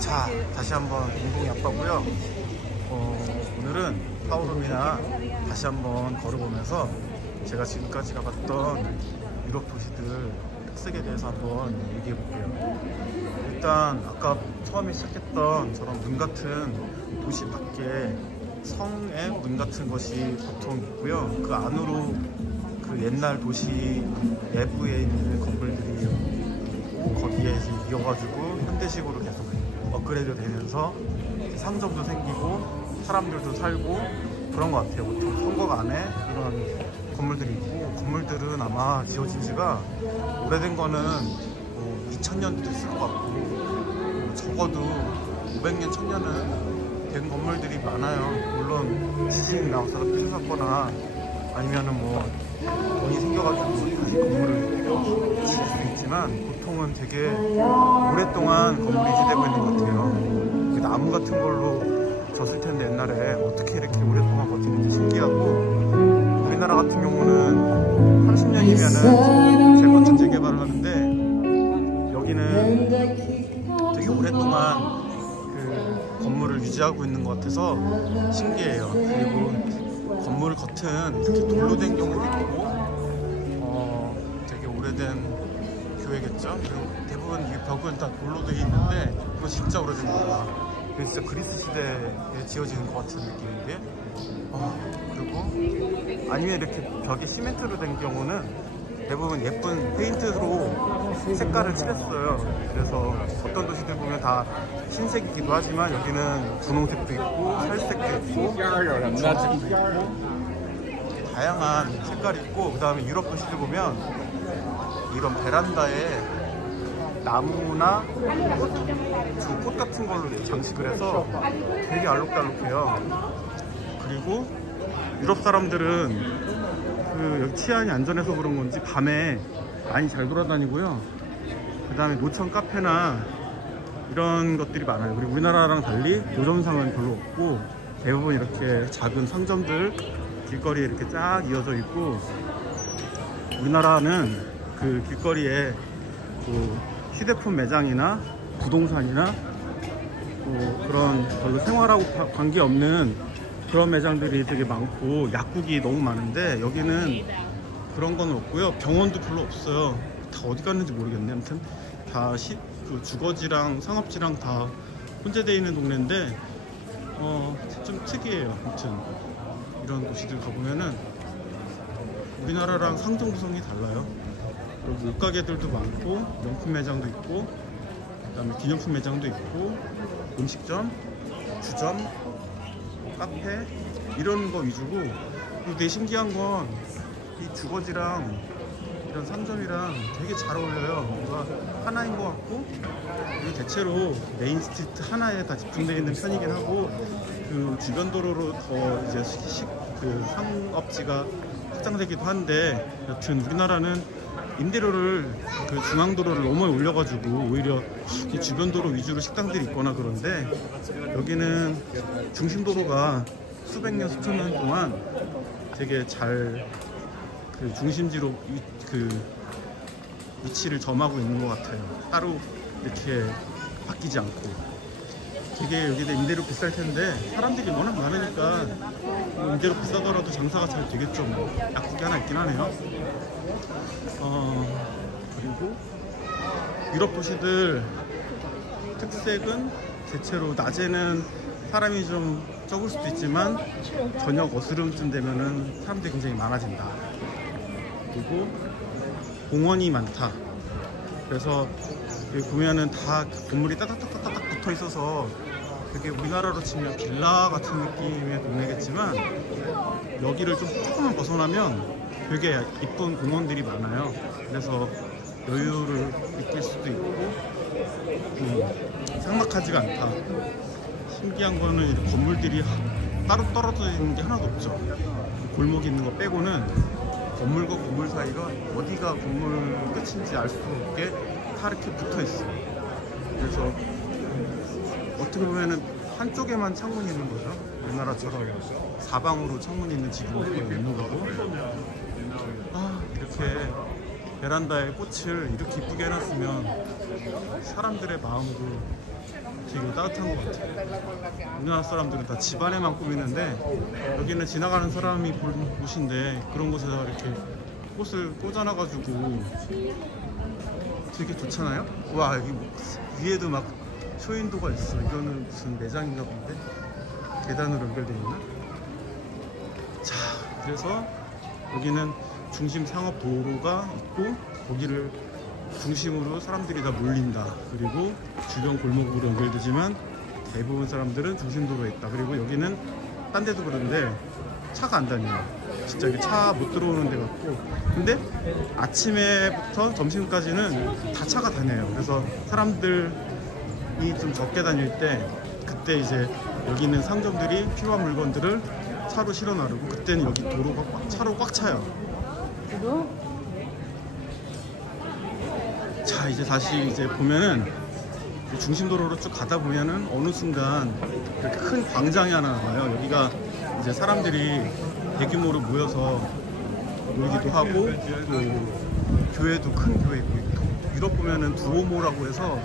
자, 다시 한번 동동이 아빠고요. 오늘은 파오름이나 다시 한번 걸어보면서 제가 지금까지 가봤던 유럽 도시들 특색에 대해서 한번 얘기해 볼게요. 일단 아까 처음에 시작했던 저런 문 같은 도시 밖에 성의 문 같은 것이 보통 있고요. 그 안으로 그 옛날 도시 내부에 있는 건물들이 있고, 거기에 이어가지고 현대식으로 계속 업그레이드 되면서 상점도 생기고 사람들도 살고 그런 것 같아요. 보통 성곽 안에 이런 건물들이 있고, 건물들은 아마 지어진 지가 오래된 거는 2000년도 됐을 것 같고, 적어도 500년, 1000년은 된 건물들이 많아요. 물론 지진이 나와서 부서졌거나 아니면은 뭐 돈이 생겨가지고 다시 건물을 지을 수 있지만, 보통은 되게 오랫동안 건물이 유지되고 있는 것 같아요. 나무 같은 걸로 졌을 텐데 옛날에 어떻게 이렇게 오랫동안 버티는지 신기하고, 우리나라 같은 경우는 30년이면은 재건축 재개발을 하는데 여기는 되게 오랫동안 그 건물을 유지하고 있는 것 같아서 신기해요. 그리고 건물 겉은 이렇게 돌로 된 경우도 있고, 되게 오래된 교회겠죠. 그리고 대부분 이 벽은 다 돌로 되어 있는데 이거 진짜 오래된 거다. 이거 진짜 그리스 시대에 지어지는 것 같은 느낌인데, 그리고 아니면 이렇게 벽이 시멘트로 된 경우는 대부분 예쁜 페인트로 색깔을 칠했어요. 그래서 어떤 도시들 보면 다 흰색이기도 하지만 여기는 분홍색도 있고 살색도 있고 주황색도 있고 다양한 색깔이 있고, 그 다음에 유럽 도시들 보면 이런 베란다에 나무나 꽃 같은 걸로 장식을 해서 되게 알록달록해요. 그리고 유럽 사람들은 여기 치안이 안전해서 그런 건지 밤에 많이 잘 돌아다니고요. 그 다음에 노천 카페나 이런 것들이 많아요. 그리고 우리나라랑 달리 노점상은 별로 없고, 대부분 이렇게 작은 상점들 길거리에 이렇게 쫙 이어져 있고, 우리나라는 그 길거리에 뭐 휴대폰 매장이나 부동산이나 뭐 그런 별로 생활하고 관계없는 그런 매장들이 되게 많고 약국이 너무 많은데, 여기는 그런 건 없고요. 병원도 별로 없어요. 다 어디 갔는지 모르겠네. 아무튼 다 그 주거지랑 상업지랑 다 혼재되어 있는 동네인데 좀 특이해요. 아무튼 이런 도시들 가보면은 우리나라랑 상점 구성이 달라요. 그리고 옷가게들도 많고 명품 매장도 있고, 그 다음에 기념품 매장도 있고, 음식점, 주점, 카페 이런 거 위주고. 그리고 되게 신기한 건 이 주거지랑 이런 상점이랑 되게 잘 어울려요. 뭔가 하나인 것 같고, 그리고 대체로 메인 스트리트 하나에 다 집중되어 있는 편이긴 하고, 그 주변 도로로 더 이제 그 상업지가 확장되기도 한데, 여튼 우리나라는 임대료를 그 중앙도로를 너무 올려가지고 오히려 주변 도로 위주로 식당들이 있거나 그런데, 여기는 중심도로가 수백 년 수천 년 동안 되게 잘 그 중심지로 위치를 점하고 있는 것 같아요. 따로 이렇게 바뀌지 않고. 되게 여기도 임대료 비쌀 텐데 사람들이 워낙 많으니까 임대료 비싸더라도 장사가 잘 되겠죠. 뭐 약국이 하나 있긴 하네요. 그리고 유럽 도시들 특색은 대체로 낮에는 사람이 좀 적을 수도 있지만 저녁 어스름쯤 되면은 사람들이 굉장히 많아진다. 그리고 공원이 많다. 그래서 여기 보면은 다 건물이 따닥따닥따닥 붙어 있어서 되게 우리나라로 치면 빌라 같은 느낌의 동네겠지만, 여기를 조금만 벗어나면 되게 이쁜 공원들이 많아요. 그래서 여유를 느낄 수도 있고 삭막하지가 않다. 신기한 거는 건물들이 따로 떨어져 있는 게 하나도 없죠. 골목이 있는 거 빼고는 건물과 건물 사이가 어디가 건물 끝인지 알 수 없게 다 이렇게 붙어 있어요. 그래서 어떻게 보면은 한쪽에만 창문이 있는 거죠. 우리나라처럼 사방으로 창문이 있는 집이 있는 거고. 이렇게 베란다에 꽃을 이렇게 이쁘게 해놨으면 사람들의 마음도 되게 따뜻한 것 같아요. 우리나라 사람들은 다 집안에만 꾸미는데 여기는 지나가는 사람이 볼 곳인데 그런 곳에다가 이렇게 꽃을 꽂아놔가지고 되게 좋잖아요. 와, 여기 위에도 막 쇼윈도가 있어. 이거는 무슨 매장인가 본데 계단으로 연결되어 있나? 자, 그래서 여기는 중심 상업 도로가 있고 거기를 중심으로 사람들이 다 몰린다. 그리고 주변 골목으로 연결되지만 대부분 사람들은 중심 도로에 있다. 그리고 여기는 딴 데도 그런데 차가 안 다녀요. 진짜 이게 차 못 들어오는 데 같고, 근데 아침에부터 점심까지는 다 차가 다녀요. 그래서 사람들이 좀 적게 다닐 때 그때 이제 여기 있는 상점들이 필요한 물건들을 차로 실어 나르고, 그때는 여기 도로가 차로 꽉 차요. 자, 이제 다시 이제 보면은 중심도로로 쭉 가다 보면은 어느 순간 이렇게 큰 광장이 하나 나와요. 여기가 이제 사람들이 대규모로 모여서 놀기도 하고, 또 교회도 큰 교회 있고, 유럽 보면은 두오모라고 해서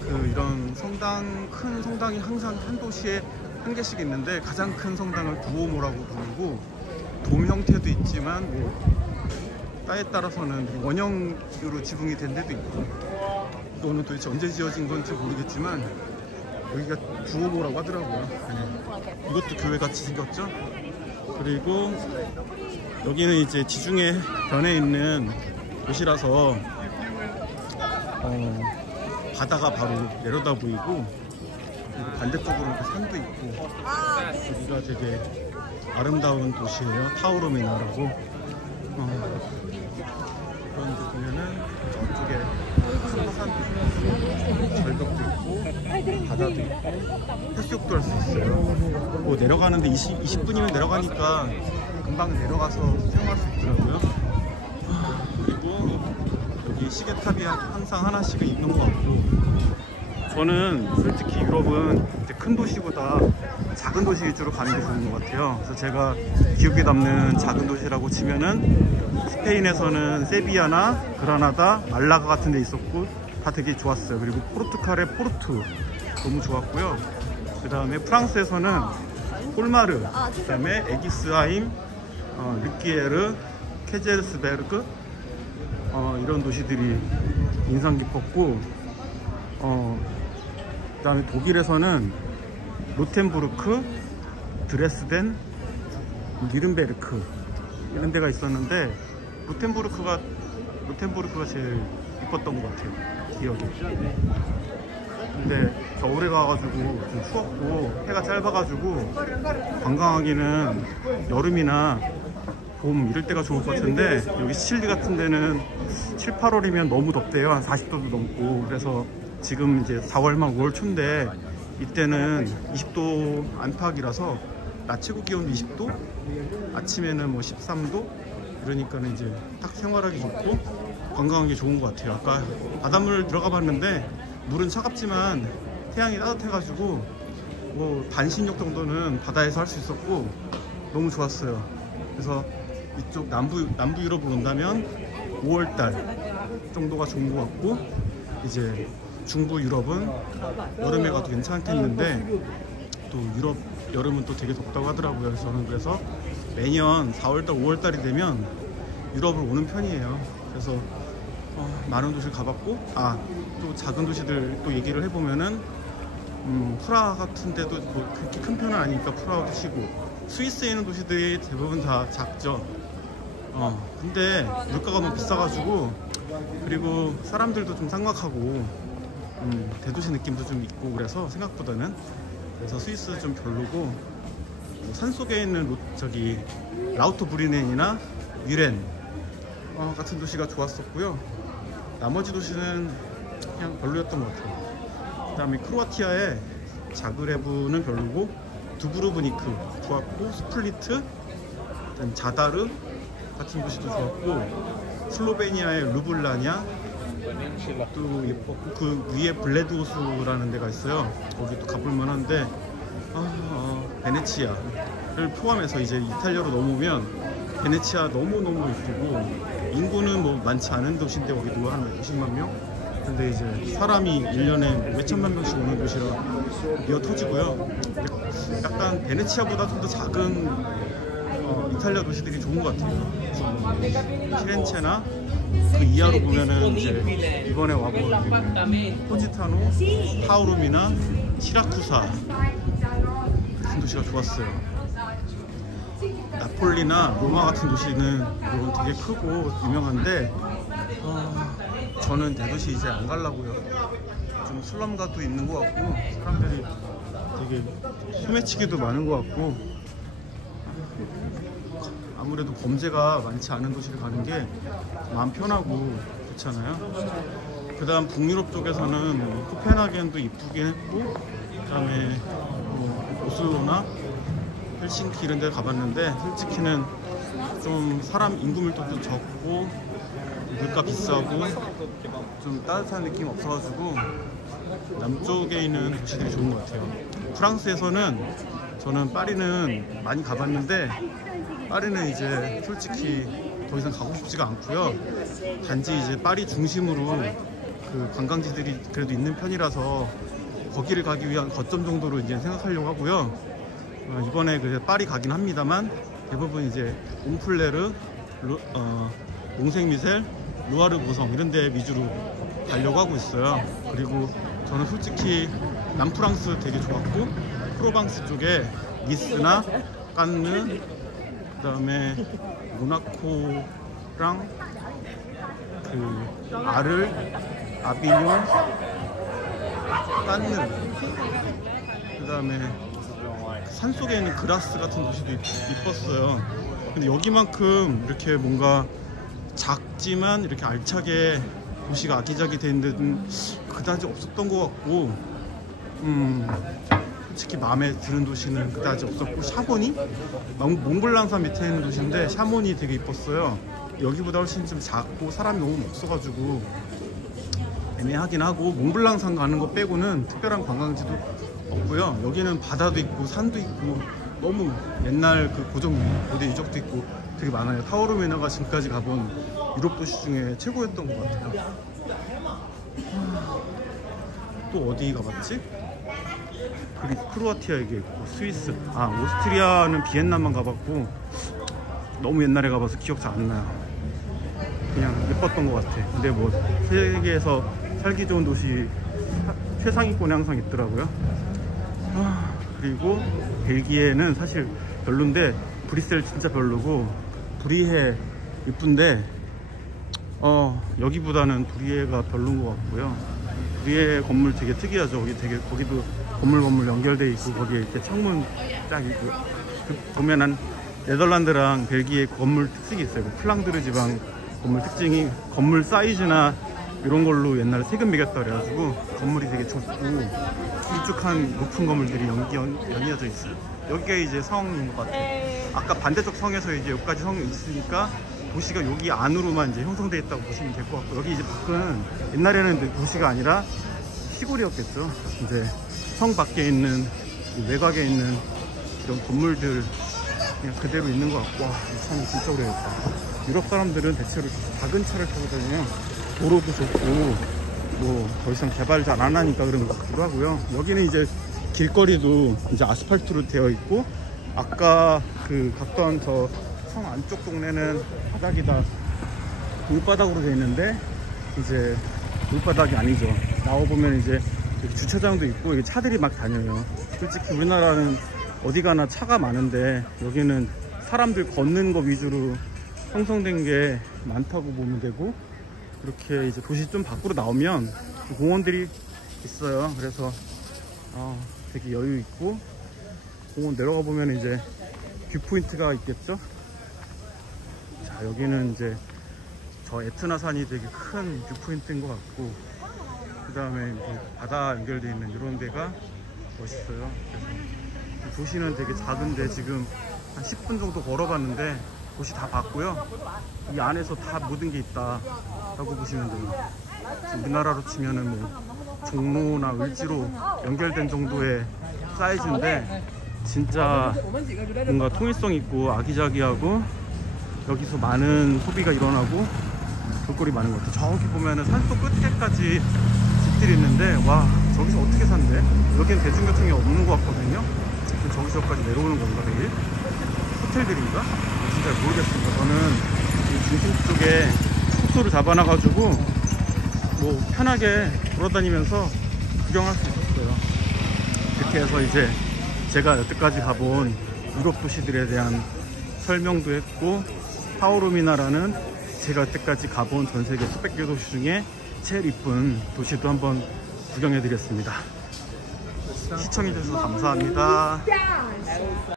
그 이런 성당, 큰 성당이 항상 한 도시에 한 개씩 있는데 가장 큰 성당을 두오모라고 부르고, 돔 형태도 있지만 뭐 때에 따라서는 원형으로 지붕이 된 데도 있고, 이거는 도대체 언제 지어진 건지 모르겠지만 여기가 두오모라고 하더라고요. 네. 이것도 교회 같이 생겼죠. 그리고 여기는 이제 지중해 변에 있는 곳이라서 바다가 바로 내려다 보이고, 그리고 반대쪽으로는 산도 있고, 여기가 되게 아름다운 도시예요. 타우로미나라고. 그런데 보면은 저쪽에 큰 산도 있고, 절벽도 있고, 바다도 있고, 해수욕도 할 수 있어요. 뭐 내려가는데 20분이면 내려가니까 금방 내려가서 수영할 수 있더라고요. 그리고 여기 시계탑이 항상 하나씩은 있는 것 같고, 저는 솔직히 유럽은 큰 도시보다 작은 도시 위주로 가는 게 좋은 것 같아요. 그래서 제가 기억에 남는 작은 도시라고 치면은 스페인에서는 세비야나 그라나다, 말라가 같은 데 있었고 다 되게 좋았어요. 그리고 포르투갈의 포르투 너무 좋았고요. 그 다음에 프랑스에서는 폴마르, 그 다음에 에기스하임, 르키에르, 케제르스베르그, 이런 도시들이 인상 깊었고, 그 다음에 독일에서는 로텐부르크, 드레스덴, 니른베르크 이런 데가 있었는데 로텐부르크가 제일 이뻤던 것 같아요, 기억이. 근데 겨울에 가가지고 좀 추웠고 해가 짧아가지고 관광하기는 여름이나 봄 이럴 때가 좋을 것 같은데, 여기 시칠리 같은 데는 7, 8월이면 너무 덥대요. 한 40도도 넘고. 그래서 지금 이제 4월만 5월 초인데 이때는 20도 안팎이라서 낮 최고 기온도 20도, 아침에는 뭐 13도, 그러니까는 이제 딱 생활하기 좋고 관광하기 좋은 것 같아요. 아까 바닷물 들어가 봤는데 물은 차갑지만 태양이 따뜻해가지고 뭐 반신욕 정도는 바다에서 할 수 있었고 너무 좋았어요. 그래서 이쪽 남부 유럽으로 온다면 5월달 정도가 좋은 것 같고, 이제 중부 유럽은 여름에 가도 괜찮겠는데 또 유럽 여름은 또 되게 덥다고 하더라고요. 그래서 저는 그래서 매년 4월달 5월달이 되면 유럽을 오는 편이에요. 그래서 많은 도시를 가봤고, 또 작은 도시들 또 얘기를 해보면은 프라하 같은 데도 뭐 그렇게 큰 편은 아니니까 프라하도 치고, 스위스에 있는 도시들이 대부분 다 작죠. 근데 물가가 너무 비싸가지고, 그리고 사람들도 좀 삭막하고 대도시 느낌도 좀 있고, 그래서 생각보다는, 그래서 스위스 좀 별로고, 산속에 있는 라우토브리넨이나 위렌 같은 도시가 좋았었고요. 나머지 도시는 그냥 별로였던 것 같아요. 그 다음에 크로아티아의 자그레브는 별로고, 두브루브니크 좋았고, 스플리트, 그다음 자다르 같은 도시도 좋았고, 슬로베니아의 루블라냐 또 예뻤고, 그 위에 블레드호수라는 데가 있어요. 거기 또 가볼 만한데, 베네치아를 포함해서 이제 이탈리아로 넘어오면 베네치아 너무너무 예쁘고, 인구는 뭐 많지 않은 도시인데 거기도 한 50만 명? 근데 이제 사람이 1년에 몇천만 명씩 오는 도시라 미어 터지고요. 약간 베네치아보다 좀 더 작은 이탈리아 도시들이 좋은 것 같아요. 그래서 뭐 피렌체나 그 이하로 보면은 이제 이번에 와본 포지타노, 타우룸이나 시라쿠사 같은 도시가 좋았어요. 나폴리나 로마 같은 도시는 물론 되게 크고 유명한데 저는 대도시 이제 안 가려고요. 좀 슬럼가도 있는 것 같고 사람들이 되게 소매치기도 많은 것 같고 아무래도 범죄가 많지 않은 도시를 가는 게 마음 편하고 좋잖아요. 그 다음 북유럽 쪽에서는 코펜하겐도 이쁘긴 했고 그 다음에 뭐 오슬로나 헬싱키 이런 데 가봤는데 솔직히는 좀 사람 인구 밀도도 적고 물가 비싸고 좀 따뜻한 느낌 없어가지고 남쪽에 있는 도시들이 좋은 것 같아요. 프랑스에서는 저는 파리는 많이 가봤는데 파리는 이제 솔직히 더 이상 가고 싶지가 않고요. 단지 이제 파리 중심으로 그 관광지들이 그래도 있는 편이라서 거기를 가기 위한 거점 정도로 이제 생각하려고 하고요. 이번에 그 파리 가긴 합니다만 대부분 이제 옹플레르, 몽생미셀, 루아르 고성 이런 데 위주로 가려고 하고 있어요. 그리고 저는 솔직히 남프랑스 되게 좋았고 프로방스 쪽에 니스나 깐느 그 다음에 모나코랑 그 아를, 아비뇽, 깐느 그 다음에 산속에 있는 그라스 같은 도시도 이뻤어요. 근데 여기만큼 이렇게 뭔가 작지만 이렇게 알차게 도시가 아기자기 돼 있는 데는 그다지 없었던 것 같고 솔직히 마음에 드는 도시는 그다지 없었고 샤보니? 몽블랑산 밑에 있는 도시인데 샤모니 되게 이뻤어요. 여기보다 훨씬 좀 작고 사람이 너무 없어가지고 애매하긴 하고 몽블랑산 가는 거 빼고는 특별한 관광지도 없고요. 여기는 바다도 있고 산도 있고 너무 옛날 그 고전 고대 유적도 있고 되게 많아요. 타오르메나가 지금까지 가본 유럽 도시 중에 최고였던 것 같아요. 또 어디 가봤지? 크로아티아 얘기 있고 스위스, 오스트리아는 비엔나만 가봤고 너무 옛날에 가봐서 기억 잘 안 나요. 그냥 예뻤던 것 같아. 근데 뭐 세계에서 살기 좋은 도시 최상위권에 항상 있더라고요. 그리고 벨기에는 사실 별론데 브뤼셀 진짜 별로고 브리헤 이쁜데 여기보다는 브리헤가 별론 것 같고요. 브리헤 건물 되게 특이하죠. 거기도 건물 연결돼 있고 거기에 이렇게 창문 쫙 있고 보면은 네덜란드랑 벨기에 건물 특징이 있어요. 플랑드르 지방 건물 특징이 건물 사이즈나 이런 걸로 옛날에 세금 매겼다 그래가지고 건물이 되게 좁고 길쭉한 높은 건물들이 연이어져 있어요. 여기가 이제 성인 것 같아요. 아까 반대쪽 성에서 이제 여기까지 성이 있으니까 도시가 여기 안으로만 이제 형성되어 있다고 보시면 될 것 같고 여기 이제 밖은 옛날에는 도시가 아니라 시골이었겠죠. 이제 성 밖에 있는 외곽에 있는 이런 건물들 그냥 그대로 있는 것 같고 참 진짜 오래됐다. 유럽 사람들은 대체로 작은 차를 타고 다니면 도로도 좋고 뭐 더 이상 개발 잘 안 하니까 그런 것 같기도 하고요. 여기는 이제 길거리도 이제 아스팔트로 되어 있고 아까 그 갔던 저 성 안쪽 동네는 바닥이 다 돌바닥으로 되어 있는데 이제 돌바닥이 아니죠. 나와보면 이제 주차장도 있고 이게 차들이 막 다녀요. 솔직히 우리나라는 어디 가나 차가 많은데 여기는 사람들 걷는 거 위주로 형성된 게 많다고 보면 되고 이렇게 이제 도시 좀 밖으로 나오면 공원들이 있어요. 그래서 되게 여유 있고 공원 내려가 보면 이제 뷰포인트가 있겠죠. 자, 여기는 이제 저 에트나산이 되게 큰 뷰포인트인 것 같고 그 다음에 바다 연결되어 있는 이런 데가 멋있어요. 그래서 도시는 되게 작은데 지금 한 10분 정도 걸어봤는데 도시 다 봤고요. 이 안에서 다 모든 게 있다 라고 보시면 돼요. 우리나라로 치면은 뭐 종로나 을지로 연결된 정도의 사이즈인데 진짜 뭔가 통일성 있고 아기자기하고 여기서 많은 소비가 일어나고 볼거리 많은 것 같아요. 저기 보면은 산속 끝에까지 집들이 있는데 와 저기서 어떻게 산대? 여기는 대중교통이 없는 것 같거든요. 저기서까지 내려오는 건가 매일? 호텔들인가? 진짜 잘 모르겠습니다. 저는 이 중심 쪽에 숙소를 잡아놔가지고 뭐 편하게 돌아다니면서 구경할 수 있었어요. 이렇게 해서 이제 제가 여태까지 가본 유럽 도시들에 대한 설명도 했고, 타오르미나라는 제가 여태까지 가본 전 세계 수백 개 도시 중에 제일 이쁜 도시도 한번 구경해 드렸습니다. 시청해 주셔서 감사합니다.